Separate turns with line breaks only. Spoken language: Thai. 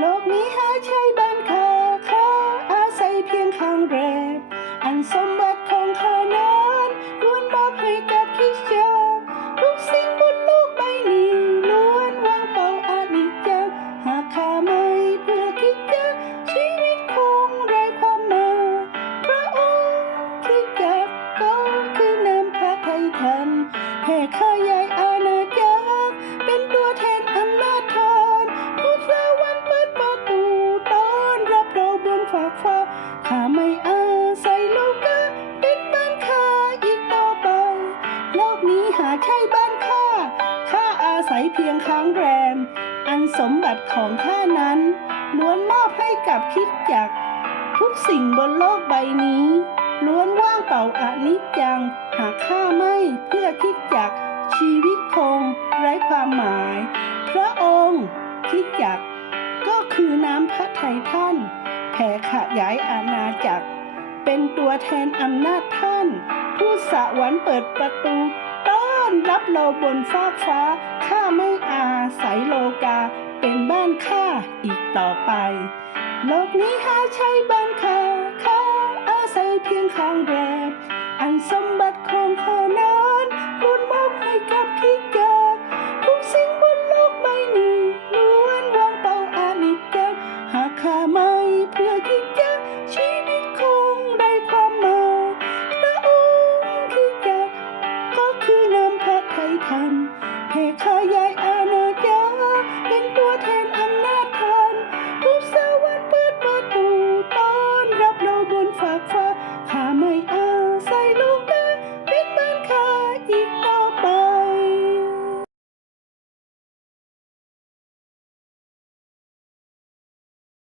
โลกนี้หาใช่บ้านข้าข้าอาศัยเพียงข้างแรก อันสมบัติของข้านั้นล้วนมอบให้กับคิดเจ้าทุกสิ่งบนโลกใบนี้ล้วนวางเป้าอานิจจัหากข้าไม่เพื่อคิดเจ้าชีวิตคงไร้ความหมายพระองค์ที่จักก็คือนำพระไทยทันแผ่ข้าใหญ่ ข้าไม่อาศัยโลกาเป็นบ้านข้าอีกต่อไป โลกนี้หาใช่บ้านข้าข้าอาศัยเพียงค้างแรม อันสมบัติของข้านั้นล้วนมอบให้กับคิดจัก ทุกสิ่งบนโลกใบนี้ล้วนว่างเปล่าอนิจจัง หากข้าไม่เพื่อคิดจัก ชีวิตคงไร้ความหมาย พระองค์คิดจัก ก็คือน้ำพระทัยท่าน แผ่ขยายอาณาจักร เป็นตัวแทนอำนาจท่าน ผู้สวรรค์เปิดประตูต้อนรับเราบนฟากฟ้า ข้าไม่อาศัยโลกา เป็นบ้านข้าอีกต่อไป โลกนี้หาใช่บ้านข้า pick